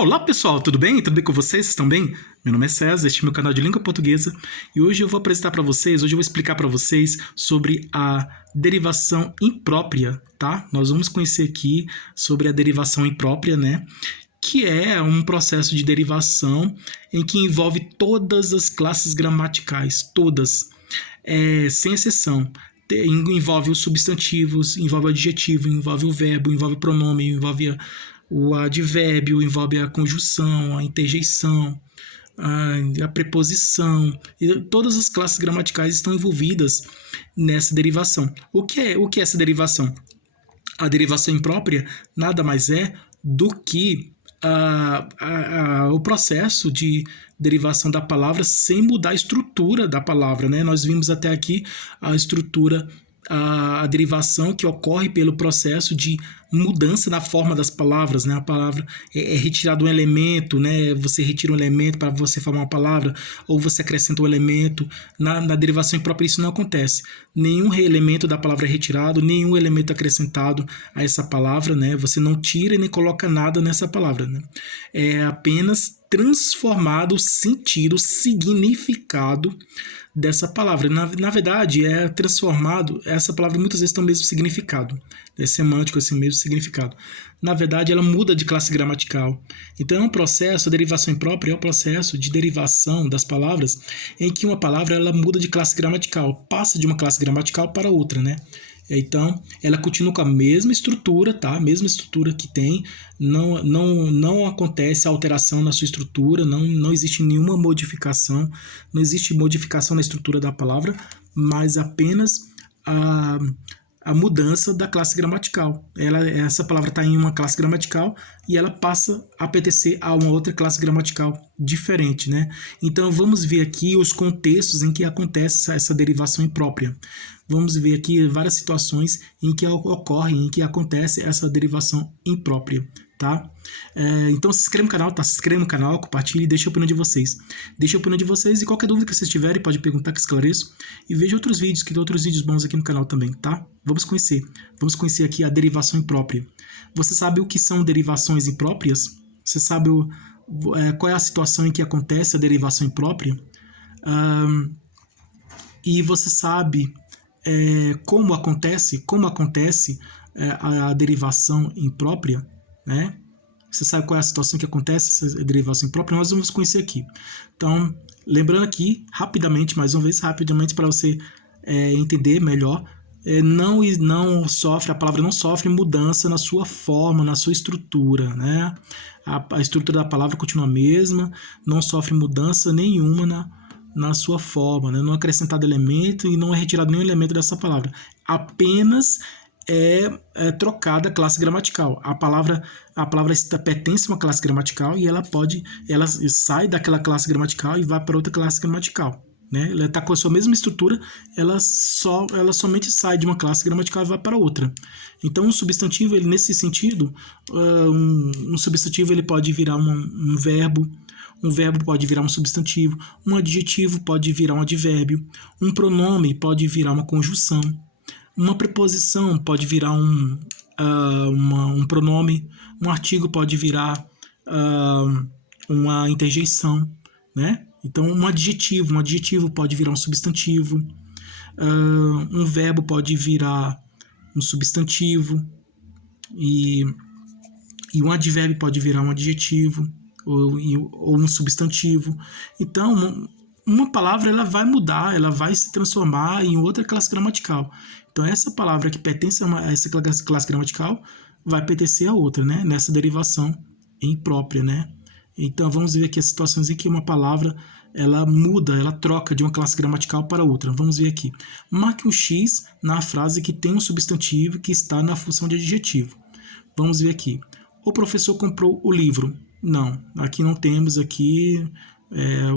Olá pessoal, tudo bem? Tudo bem com vocês? Vocês estão bem? Meu nome é César, este é meu canal de língua portuguesa e hoje eu vou apresentar para vocês, hoje eu vou explicar para vocês sobre a derivação imprópria, tá? Nós vamos conhecer aqui sobre a derivação imprópria, né? Que é um processo de derivação em que envolve todas as classes gramaticais, todas, sem exceção. Envolve os substantivos, envolve o adjetivo, envolve o verbo, envolve o pronome, envolve o advérbio, envolve a conjunção, a interjeição, a preposição. E todas as classes gramaticais estão envolvidas nessa derivação. O que é essa derivação? A derivação imprópria nada mais é do que o processo de derivação da palavra sem mudar a estrutura da palavra, né? Nós vimos até aqui a estrutura, a derivação que ocorre pelo processo de mudança na forma das palavras, né? A palavra é retirado um elemento, né? Você retira um elemento para você formar uma palavra, ou você acrescenta um elemento. Na derivação imprópria isso não acontece. Nenhum elemento da palavra é retirado, nenhum elemento acrescentado a essa palavra, né? Você não tira e nem coloca nada nessa palavra, né? É apenas transformado o sentido, o significado dessa palavra. Na verdade, é transformado, essa palavra muitas vezes tem o mesmo significado, é semântico, assim, mesmo significado. Na verdade, ela muda de classe gramatical. Então, é um processo, a derivação imprópria é um processo de derivação das palavras em que uma palavra ela muda de classe gramatical, passa de uma classe gramatical para outra, né? Então, ela continua com a mesma estrutura, tá? A mesma estrutura que tem, não acontece alteração na sua estrutura, não existe nenhuma modificação, não existe modificação na estrutura da palavra, mas apenas a mudança da classe gramatical. Essa palavra está em uma classe gramatical e ela passa a pertencer a uma outra classe gramatical diferente, né? Então, vamos ver aqui os contextos em que acontece essa derivação imprópria. Vamos ver aqui várias situações em que ocorre, em que acontece essa derivação imprópria, tá? Então se inscreve no canal, tá? Se inscreve no canal, compartilhe e deixa a opinião de vocês. Deixa a opinião de vocês e qualquer dúvida que vocês tiverem, pode perguntar que esclareço. E veja outros vídeos, que tem outros vídeos bons aqui no canal também, tá? Vamos conhecer aqui a derivação imprópria. Você sabe o que são derivações impróprias? Você sabe qual é a situação em que acontece a derivação imprópria? E você sabe como acontece a derivação imprópria, né? Você sabe qual é a situação que acontece essa derivação imprópria? Nós vamos conhecer aqui. Então, lembrando aqui, rapidamente, mais uma vez, rapidamente, para você entender melhor, a palavra não sofre mudança na sua forma, na sua estrutura, né? A estrutura da palavra continua a mesma, não sofre mudança nenhuma na sua forma, né? Não é acrescentado elemento e não é retirado nenhum elemento dessa palavra. Apenas é trocada a classe gramatical. A palavra pertence a uma classe gramatical e ela sai daquela classe gramatical e vai para outra classe gramatical, né? Ela está com a sua mesma estrutura, ela somente sai de uma classe gramatical e vai para outra. Então, um substantivo, ele, nesse sentido, um substantivo ele pode virar um verbo. Um verbo pode virar um substantivo, um adjetivo pode virar um advérbio, um pronome pode virar uma conjunção, uma preposição pode virar um pronome, um artigo pode virar uma interjeição, né? Então, um adjetivo pode virar um substantivo, um verbo pode virar um substantivo e um advérbio pode virar um adjetivo ou um substantivo. Então, uma palavra ela vai mudar, ela vai se transformar em outra classe gramatical. Então, essa palavra que pertence a essa classe gramatical vai pertencer a outra, né? Nessa derivação imprópria, né? Então, vamos ver aqui as situações em que uma palavra ela muda, ela troca de uma classe gramatical para outra. Vamos ver aqui. Marque um X na frase que tem um substantivo que está na função de adjetivo. Vamos ver aqui. O professor comprou o livro. Não, aqui não temos aqui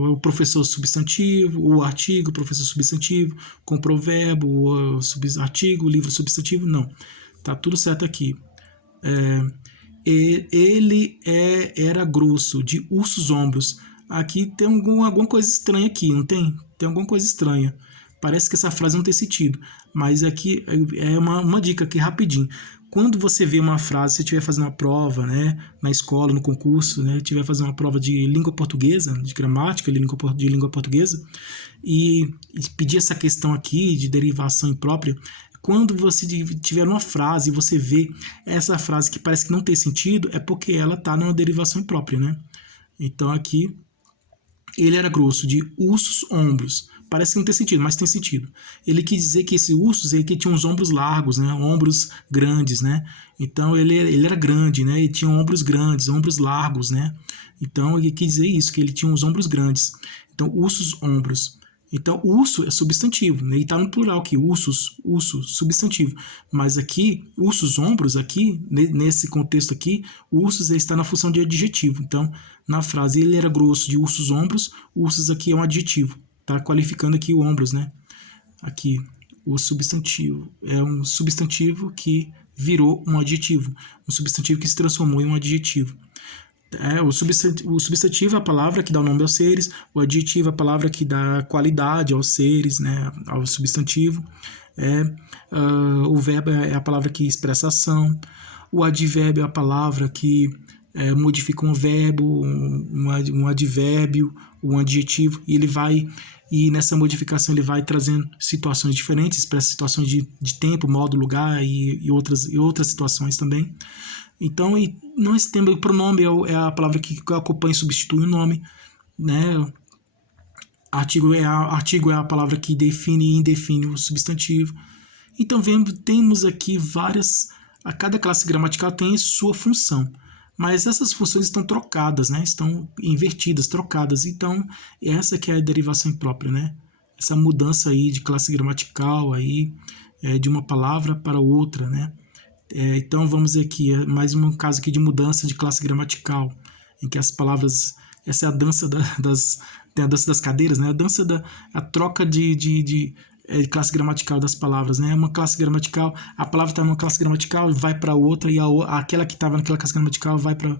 o professor substantivo, o artigo, o professor substantivo, comprou o verbo, o artigo, o livro substantivo, não. Tá tudo certo aqui. Ele era grosso, de ursos ombros. Aqui tem alguma coisa estranha aqui, não tem? Tem alguma coisa estranha. Parece que essa frase não tem sentido. Mas aqui é uma dica aqui rapidinho. quando você vê uma frase, se estiver fazendo uma prova, né, na escola, no concurso, né, estiver fazendo uma prova de língua portuguesa, de gramática de língua portuguesa, e pedir essa questão aqui de derivação imprópria, quando você tiver uma frase e você vê essa frase que parece que não tem sentido, é porque ela está numa derivação imprópria, né? Então aqui, ele era grosso, de ursos ombros. Parece que não tem sentido, mas tem sentido. Ele quis dizer que esse ursos, ele que tinha uns ombros largos, né? Ombros grandes, né? Então ele era grande, né? Ele tinha ombros grandes, ombros largos, né? Então ele quis dizer isso, que ele tinha uns ombros grandes. Então ursos ombros. Então, urso é substantivo, né? E está no plural aqui, ursos, urso, substantivo. Mas aqui, ursos, ombros, aqui, nesse contexto aqui, ursos está na função de adjetivo. Então, na frase, ele era grosso, de ursos, ombros, ursos aqui é um adjetivo. Está qualificando aqui o ombros, né? Aqui, o substantivo. É um substantivo que virou um adjetivo. Um substantivo que se transformou em um adjetivo. O substantivo é a palavra que dá o nome aos seres, o adjetivo é a palavra que dá qualidade aos seres, né, ao substantivo. O verbo é a palavra que expressa ação, o advérbio é a palavra que modifica um verbo, um advérbio, um adjetivo, e nessa modificação ele vai trazendo situações diferentes, expressa situações de tempo, modo, lugar e outras situações também. Então, e nós temos o pronome, é a palavra que acompanha e substitui o nome, né? Artigo é a palavra que define e indefine o substantivo. Então, temos aqui a cada classe gramatical tem sua função, mas essas funções estão trocadas, né? Estão invertidas, trocadas. Então, essa que é a derivação imprópria, né? Essa mudança aí de classe gramatical aí, de uma palavra para outra, né? Então vamos ver aqui, mais um caso aqui de mudança de classe gramatical, em que as palavras, essa é a dança tem a dança das cadeiras, né? A troca de classe gramatical das palavras, né? Uma classe gramatical, a palavra está numa classe gramatical, vai para outra, e aquela que estava naquela classe gramatical vai para...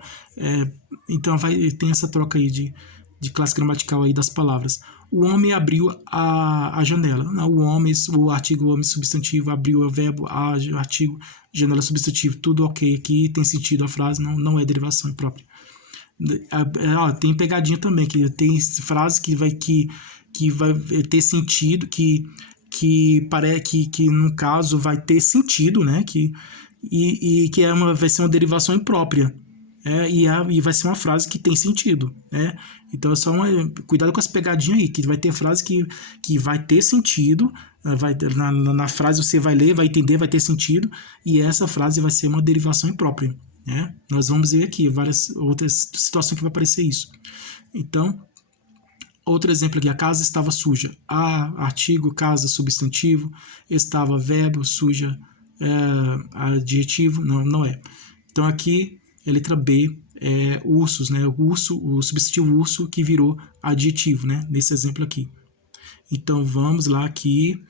então tem essa troca aí de classe gramatical aí das palavras. O homem abriu a janela. O homem, o artigo homem substantivo, abriu o verbo, artigo, janela substantivo, tudo ok aqui, tem sentido a frase, não é derivação imprópria. Tem pegadinha também, que tem frase que vai ter sentido, que parece que no caso vai ter sentido, né? Que vai ser uma derivação imprópria. E vai ser uma frase que tem sentido, né? Então é só cuidado com as pegadinhas aí, que vai ter frase que vai ter sentido, na frase você vai ler, vai entender, vai ter sentido, e essa frase vai ser uma derivação imprópria, né? Nós vamos ver aqui várias outras situações que vai aparecer isso. Então, outro exemplo aqui, a casa estava suja. Artigo, casa, substantivo, estava verbo, suja, adjetivo, não é. Então aqui, a letra B é ursos, né? O substantivo urso que virou adjetivo, né? Nesse exemplo aqui. Então vamos lá aqui.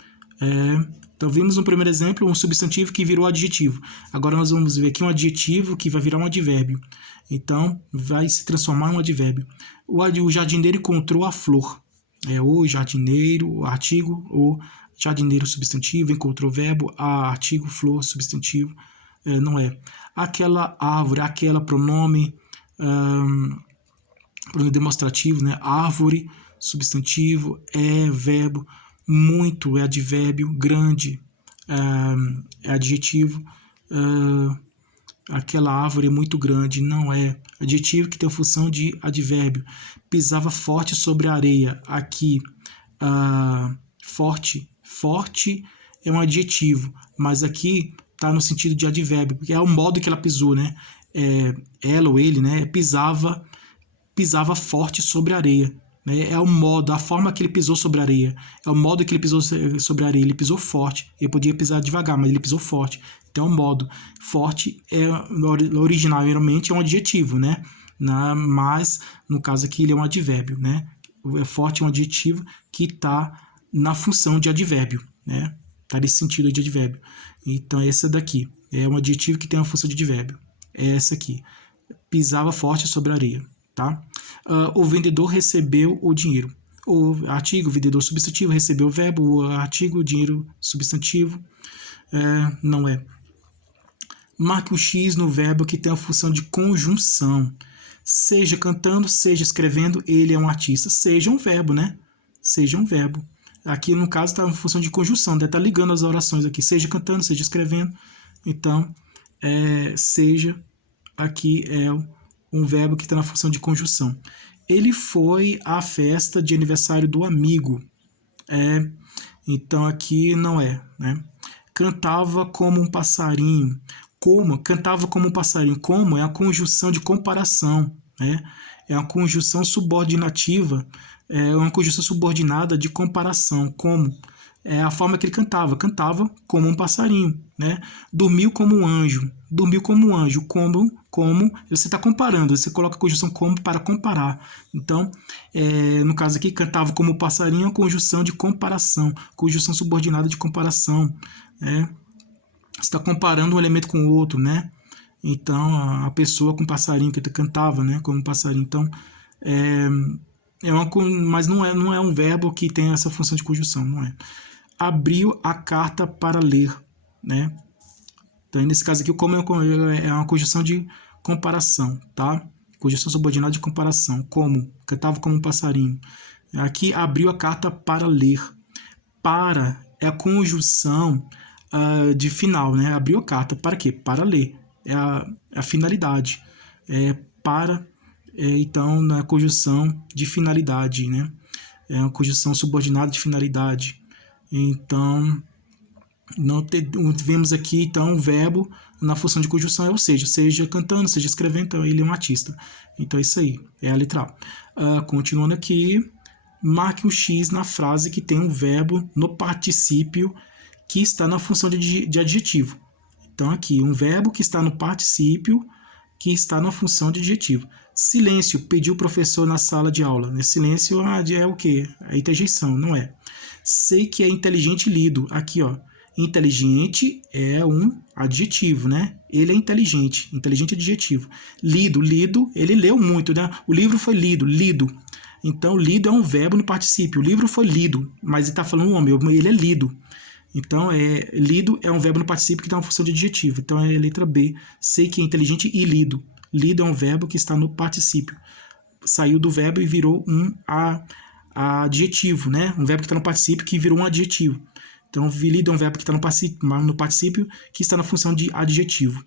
Então vimos no primeiro exemplo um substantivo que virou adjetivo. Agora nós vamos ver aqui um adjetivo que vai virar um advérbio. Então vai se transformar em um advérbio. O jardineiro encontrou a flor. O jardineiro, o artigo, o jardineiro substantivo, encontrou o verbo, artigo, flor, substantivo. Não é. Aquela árvore, aquela pronome demonstrativo, né? Árvore, substantivo, verbo, muito é advérbio, grande é adjetivo, aquela árvore é muito grande, não é. Adjetivo que tem a função de advérbio. Pisava forte sobre a areia, aqui forte é um adjetivo, mas aqui está no sentido de advérbio, porque é o modo que ela pisou, né? Ela ou ele, né? Pisava forte sobre a areia. Né? É o modo, a forma que ele pisou sobre a areia. É o modo que ele pisou sobre a areia. Ele pisou forte. Ele podia pisar devagar, mas ele pisou forte. Então, é um modo. Forte, no original, geralmente, é um adjetivo, né? Mas, no caso aqui, ele é um advérbio, né? Forte é um adjetivo que está na função de advérbio, né? Está nesse sentido de advérbio. Então, essa daqui é um adjetivo que tem a função de advérbio. É essa aqui. Pisava forte sobre a areia, tá? O vendedor recebeu o dinheiro. O artigo, vendedor substantivo, recebeu o verbo, o artigo, dinheiro substantivo. Não é. Marque o X no verbo que tem a função de conjunção. Seja cantando, seja escrevendo, ele é um artista. Seja um verbo, né? Seja um verbo. Aqui, no caso, está em função de conjunção. Deve estar ligando as orações aqui. Seja cantando, seja escrevendo. Então, seja aqui é um verbo que está na função de conjunção. Ele foi à festa de aniversário do amigo. Então, aqui não é, né? Cantava como um passarinho. Como? Cantava como um passarinho. Como é a conjunção de comparação, né? É uma conjunção subordinativa, é uma conjunção subordinada de comparação. Como? É a forma que ele cantava. Cantava como um passarinho, né? Dormiu como um anjo. Dormiu como um anjo. Como você está comparando. Você coloca a conjunção como para comparar. Então, no caso aqui, cantava como um passarinho, a conjunção de comparação. Conjunção subordinada de comparação, né? Você está comparando um elemento com o outro, né? Então, a pessoa com o passarinho que cantava, né? Como um passarinho. Então, mas não é um verbo que tem essa função de conjunção, não é. Abriu a carta para ler, né? Então, nesse caso aqui, o como é uma conjunção de comparação, tá? Conjunção subordinada de comparação. Como? Cantava como um passarinho. Aqui, abriu a carta para ler. Para é a conjunção de final, né? Abriu a carta. Para quê? Para ler. É a finalidade. Então, na conjunção de finalidade, né? É uma conjunção subordinada de finalidade. Então, vemos aqui, então, o verbo na função de conjunção ou seja cantando, seja escrevendo, então ele é um artista. Então, é isso aí. É a letra A. Continuando aqui, marque um X na frase que tem um verbo no particípio que está na função de adjetivo. Então, aqui, um verbo que está no particípio que está na função de adjetivo. Silêncio, pediu o professor na sala de aula. Silêncio é o quê? É interjeição, não é? Sei que é inteligente e lido. Aqui, ó. Inteligente é um adjetivo, né? Ele é inteligente. Inteligente é adjetivo. Lido, ele leu muito, né? O livro foi lido. Então, lido é um verbo no particípio. O livro foi lido, mas ele está falando um homem, ele é lido. Então, lido é um verbo no particípio que tem uma função de adjetivo. Então, é a letra B. Sei que é inteligente e lido. Lido é um verbo que está no particípio. Saiu do verbo e virou um adjetivo, né? Um verbo que está no particípio que virou um adjetivo. Então, lido é um verbo que está no particípio que está na função de adjetivo.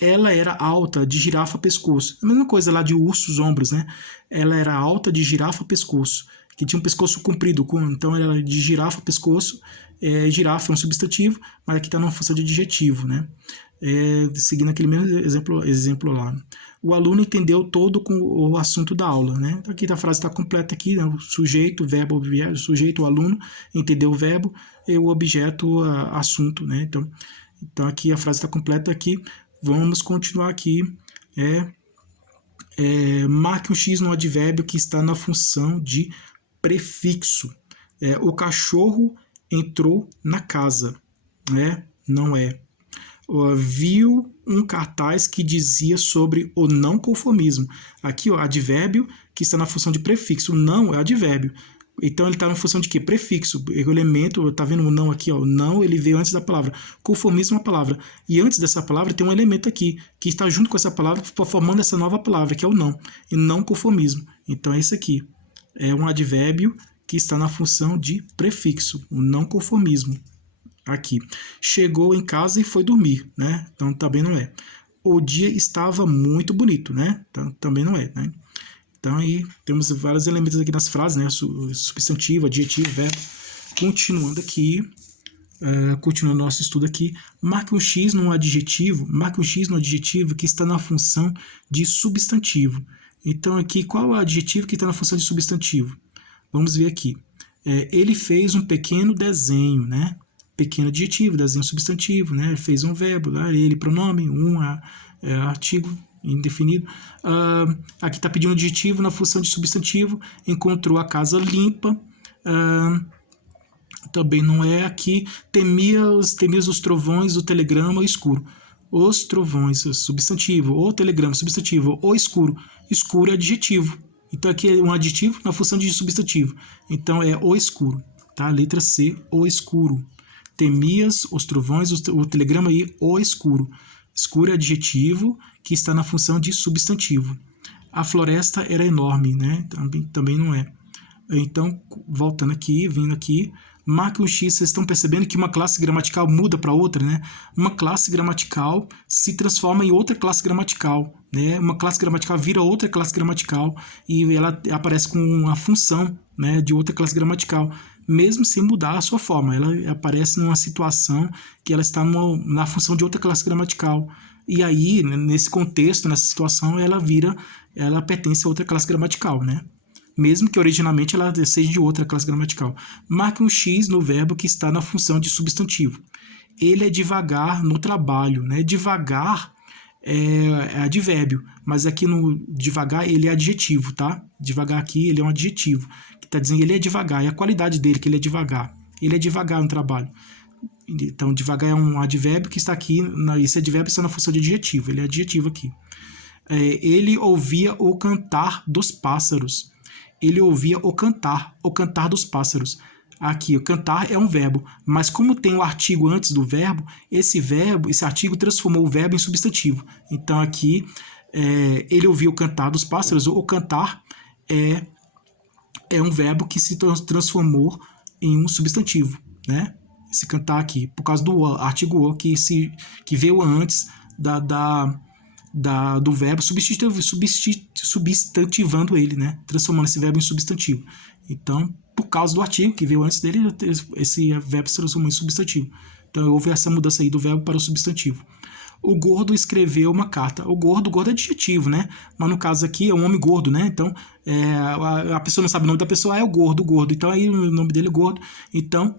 Ela era alta de girafa pescoço. A mesma coisa lá de ursos ombros, né? Ela era alta de girafa pescoço, que tinha um pescoço comprido. Então, ela era de girafa pescoço. Girafa é um substantivo, mas aqui está numa função de adjetivo, né? Seguindo aquele mesmo exemplo lá. O aluno entendeu todo com o assunto da aula, né? Aqui a frase está completa aqui, né? O sujeito, o verbo, objeto, o sujeito, o aluno, entendeu o verbo, e o objeto, assunto, né? Então aqui a frase está completa aqui. Vamos continuar aqui. Marque o X no advérbio que está na função de prefixo. O cachorro entrou na casa, né? Não é. Viu um cartaz que dizia sobre o não conformismo. Aqui, ó, advérbio que está na função de prefixo. O não é advérbio. Então, ele está na função de quê? Prefixo. O elemento, está vendo o não aqui, ó. O não, ele veio antes da palavra. Conformismo é uma palavra. E antes dessa palavra tem um elemento aqui, que está junto com essa palavra, formando essa nova palavra, que é o não. E não conformismo. Então, é isso aqui. É um advérbio que está na função de prefixo. O não conformismo. Aqui. Chegou em casa e foi dormir, né? Então, também não é. O dia estava muito bonito, né? Então, também não é, né? Então, aí temos vários elementos aqui nas frases, né? Substantivo, adjetivo, verbo. Continuando aqui, continuando nosso estudo aqui, marque um X no adjetivo que está na função de substantivo. Então, aqui, qual é o adjetivo que está na função de substantivo? Vamos ver aqui. Ele fez um pequeno desenho, né? Pequeno adjetivo, desenho substantivo, né? Ele fez um verbo, lá, ele, pronome, artigo indefinido. Aqui está pedindo adjetivo na função de substantivo. Encontrou a casa limpa. Também não é aqui. Temia os trovões do telegrama escuro. Os trovões, substantivo. O telegrama, substantivo. O escuro. Escuro é adjetivo. Então aqui é um adjetivo na função de substantivo. Então é o escuro. Tá? Letra C, o escuro. Temias os trovões, o telegrama aí, o escuro. Escuro é adjetivo que está na função de substantivo. A floresta era enorme, né? Também não é. Então, voltando aqui, vindo aqui, marque um X, vocês estão percebendo que uma classe gramatical muda para outra, né? Uma classe gramatical se transforma em outra classe gramatical, né? Uma classe gramatical vira outra classe gramatical e ela aparece com uma função, né, de outra classe gramatical, mesmo sem mudar a sua forma. Ela aparece numa situação que ela está na função de outra classe gramatical. E aí, nesse contexto, nessa situação, ela pertence a outra classe gramatical, né? Mesmo que originalmente ela seja de outra classe gramatical. Marque um X no verbo que está na função de substantivo. Ele é devagar no trabalho, né? Devagar é advérbio, mas aqui no devagar ele é adjetivo, tá? Devagar aqui ele é um adjetivo, que está dizendo que ele é devagar, é a qualidade dele que ele é devagar. Ele é devagar no trabalho. Então, devagar é um advérbio que está aqui, esse advérbio está na função de adjetivo, ele é adjetivo aqui. Ele ouvia o cantar dos pássaros. Ele ouvia o cantar dos pássaros. Aqui, o cantar é um verbo, mas como tem o artigo antes do verbo, esse artigo transformou o verbo em substantivo. Então, aqui, ele ouvia o cantar dos pássaros. O cantar é um verbo que se transformou em um substantivo, né? Esse cantar aqui, por causa do artigo o que veio antes do verbo, substantivando ele, né? Transformando esse verbo em substantivo. Então, por causa do artigo que veio antes dele, esse verbo se transformou em substantivo. Então, houve essa mudança aí do verbo para o substantivo. O gordo escreveu uma carta. O gordo é adjetivo, né? Mas no caso aqui é um homem gordo, né? Então, a pessoa não sabe o nome da pessoa, é o gordo. Então, aí o nome dele é gordo. Então,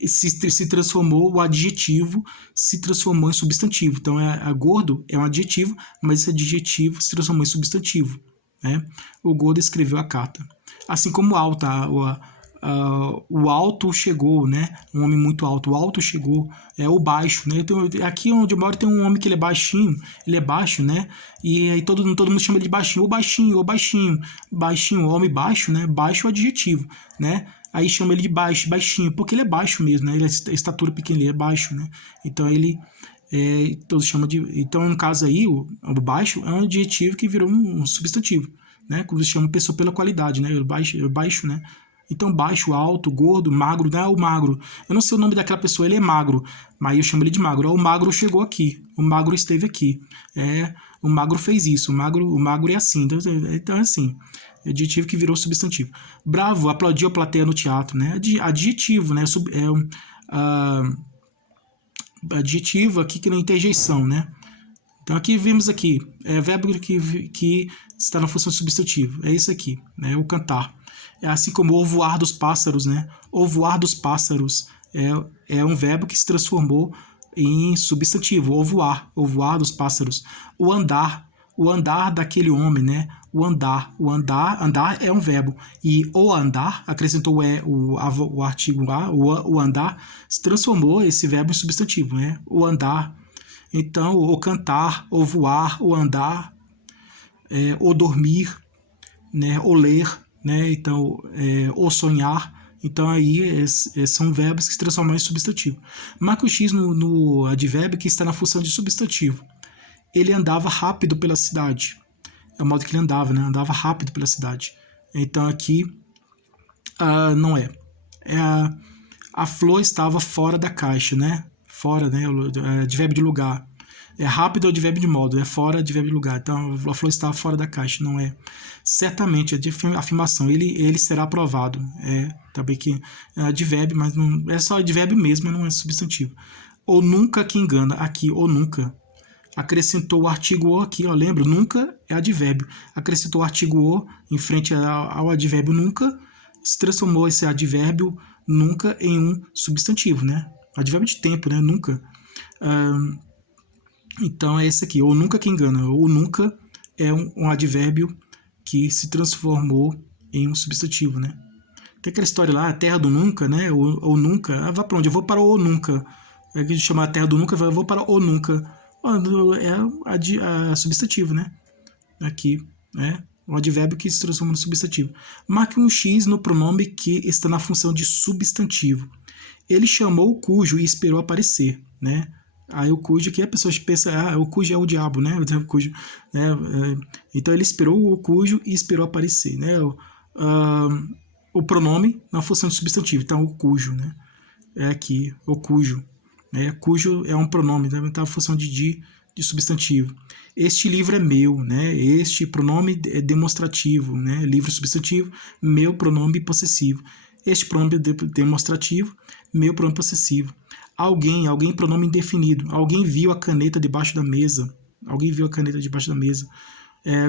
se transformou, o adjetivo se transformou em substantivo. Então, gordo é um adjetivo, mas esse adjetivo se transformou em substantivo, né? O gordo escreveu a carta. Assim como alto, o alto chegou, né? Um homem muito alto. O alto chegou, o baixo, né? Então, aqui onde eu moro tem um homem que ele é baixinho, ele é baixo, né? E aí todo mundo chama ele de baixinho, o baixinho, o homem baixo, né? Baixo é o adjetivo, né? Aí chama ele de baixinho, porque ele é baixo mesmo, né? Ele é estatura pequena, ele é baixo, né? Então ele todos chamam de. Então, no caso aí, o baixo é um adjetivo que virou um substantivo, né? Quando se chama pessoa pela qualidade, né? Baixo, né? Então, baixo, alto, gordo, magro, né? O magro. Eu não sei o nome daquela pessoa, ele é magro, mas eu chamo ele de magro. O magro chegou aqui, o magro esteve aqui. O magro fez isso, o magro é assim. Então é assim. Adjetivo que virou substantivo. Bravo, aplaudiu a plateia no teatro, né? Adjetivo, né? Adjetivo aqui que na interjeição, né? Então aqui vimos aqui, verbo que está na função substantivo. É isso aqui, né? O cantar. Assim como o voar dos pássaros, né? O voar dos pássaros é um verbo que se transformou em substantivo. O voar dos pássaros. O andar daquele homem, né? Andar é um verbo. E o andar, acrescentou o artigo a, o andar, se transformou esse verbo em substantivo, né? O andar. Então, o cantar, o voar, o andar, o dormir, né? O ler, né? Então, o sonhar. Então, aí são verbos que se transformam em substantivo. Marque o X no advérbio que está na função de substantivo. Ele andava rápido pela cidade. É o modo que ele andava, né? Andava rápido pela cidade. Então aqui não é. A flor estava fora da caixa, né? Fora, né? Advérbio de lugar. Rápido é o advérbio de modo, fora advérbio de lugar. Então a flor estava fora da caixa, não é. Certamente, é de afirmação. Ele será aprovado. Também que é advérbio, mas não é só advérbio mesmo, mas não é substantivo. Ou nunca que engana. Aqui, ou nunca. Acrescentou o artigo o aqui, lembra? Nunca é advérbio. Acrescentou o artigo o em frente ao advérbio nunca, se transformou esse advérbio nunca em um substantivo, né? Advérbio de tempo, né? Nunca. Então é esse aqui, ou nunca que engana. Ou nunca é um advérbio que se transformou em um substantivo, né? Tem aquela história lá, a terra do nunca, né? Ou nunca. Vá para onde? Eu vou para o nunca. A gente chama a terra do nunca, eu vou para o nunca. É substantivo, né? Aqui, né? Um advérbio que se transforma no substantivo. Marque um X no pronome que está na função de substantivo. Ele chamou o cujo e esperou aparecer, né? Aí o cujo, que a pessoa pensa, o cujo é o diabo, né? O cujo, né? Então ele esperou o cujo e esperou aparecer, né? O pronome na função de substantivo, então o cujo, né? É aqui, o cujo. Cujo é um pronome, né? Tá a função de substantivo. Este livro é meu, né? Este pronome é demonstrativo, né? Livro substantivo, meu pronome possessivo. Este pronome demonstrativo, meu pronome possessivo. Alguém pronome indefinido. Alguém viu a caneta debaixo da mesa. Alguém viu a caneta debaixo da mesa.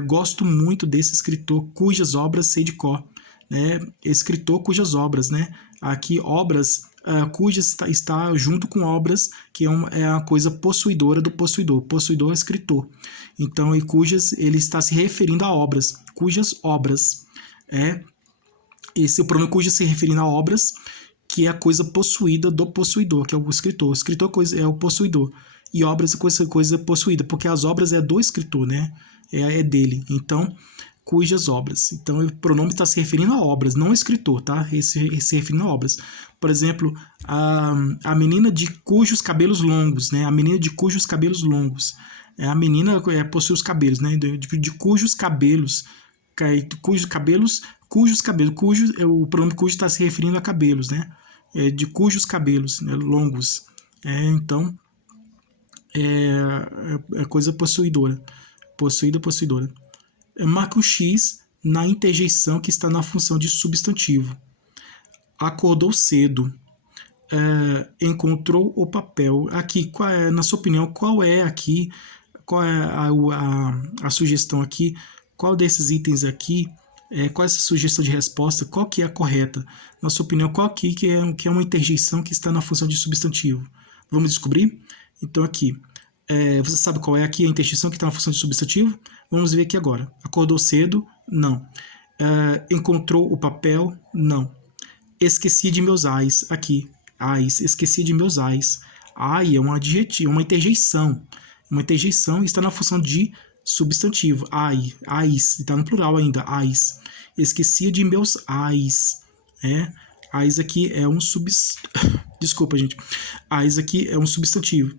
Gosto muito desse escritor cujas obras sei de cor. Né? Escritor cujas obras, né? Aqui obras cujas está junto com obras, que é a coisa possuidora do possuidor. Possuidor é escritor. Então, e cujas, ele está se referindo a obras. Cujas obras. Esse é o pronome cujas se referindo a obras, que é a coisa possuída do possuidor, que é o escritor. O escritor é o possuidor. E obras é coisa possuída, porque as obras é do escritor, né? É dele. Então, cujas obras. Então, o pronome está se referindo a obras, não ao escritor, tá? Se referindo a obras. Por exemplo, a menina de cujos cabelos longos, né? A menina de cujos cabelos longos. A menina possui os cabelos, né? De cujos cabelos. Cujos cabelos. O pronome cujo está se referindo a cabelos, né? De cujos cabelos, né? Longos. Então, é coisa possuidora. Possuidora. Marca um X na interjeição que está na função de substantivo. Acordou cedo. Encontrou o papel. Aqui, na sua opinião, qual é a sugestão aqui? Qual desses itens aqui? Qual é essa sugestão de resposta? Qual que é a correta? Na sua opinião, qual aqui que é uma interjeição que está na função de substantivo? Vamos descobrir? Então aqui, você sabe qual é aqui a interjeição que está na função de substantivo? Vamos ver aqui agora. Acordou cedo? Não. Encontrou o papel? Não. Esqueci de meus ais. Aqui. Ais. Esqueci de meus ais. Ai é um adjetivo, uma interjeição. Uma interjeição está na função de substantivo. Ai. Ais. Está no plural ainda. Ais. Esqueci de meus ais. Ais aqui é um Desculpa, gente. Ais aqui é um substantivo.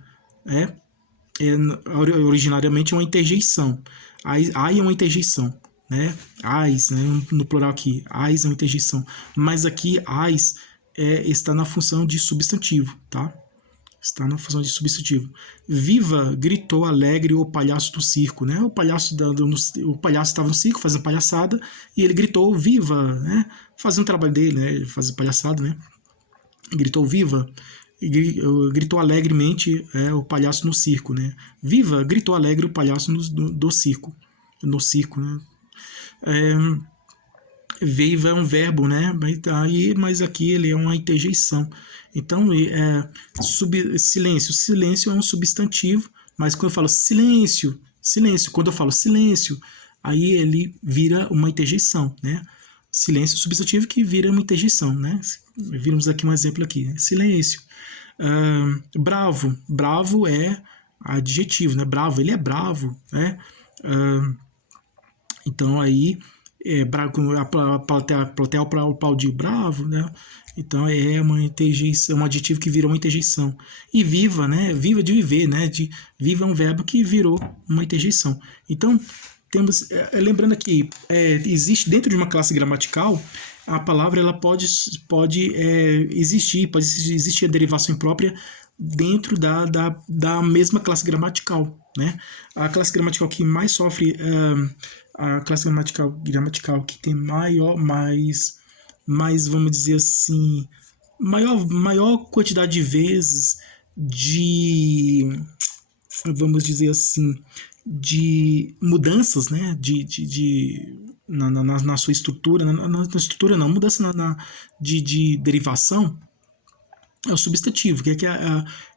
Originariamente é uma interjeição. Ai é uma interjeição, né? Ais, né? No plural aqui, ais é uma interjeição. Mas aqui, ais está na função de substantivo, tá? Está na função de substantivo. Viva, gritou alegre o palhaço do circo, né? O palhaço estava no circo fazendo palhaçada e ele gritou viva, né? Fazendo o trabalho dele, né? Fazendo palhaçada, né? Gritou viva. Gritou alegremente o palhaço no circo, né? Viva! Gritou alegre o palhaço do circo. No circo, né? Viva é um verbo, né? Mas aqui ele é uma interjeição. Então, silêncio. Silêncio é um substantivo, mas quando eu falo silêncio, quando eu falo silêncio, aí ele vira uma interjeição, né? Silêncio substantivo que vira uma interjeição, né? Vimos aqui um exemplo aqui, né? Silêncio. Bravo. Bravo é adjetivo, né? Bravo, ele é bravo, né? Então aí a plateia aplaudir bravo, né? Então é uma interjeição, um adjetivo que virou uma interjeição. E viva, né? Viva de viver, né? Viva é um verbo que virou uma interjeição. Então temos, lembrando aqui, existe dentro de uma classe gramatical, a palavra ela pode existir a derivação imprópria dentro da mesma classe gramatical, né? A classe gramatical que mais sofre, a classe gramatical que tem mais, vamos dizer assim, maior quantidade de vezes vamos dizer assim, de mudanças, né, na sua estrutura, na estrutura não, mudança de derivação, é o substantivo, que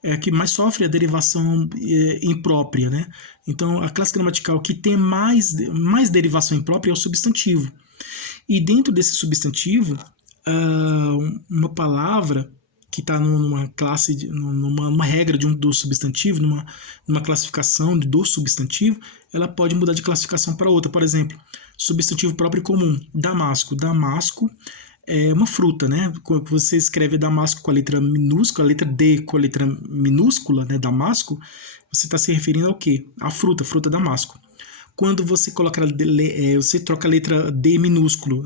é que mais sofre a derivação imprópria, né? Então, a classe gramatical que tem mais derivação imprópria é o substantivo. E dentro desse substantivo, uma palavra que está numa classe, numa regra do substantivo, numa classificação do substantivo, ela pode mudar de classificação para outra. Por exemplo, substantivo próprio e comum. Damasco. Damasco é uma fruta, né? Quando você escreve Damasco com a letra minúscula, a letra D com a letra minúscula, né? Damasco, você está se referindo ao quê? A fruta Damasco. Quando você coloca, você troca a letra D minúsculo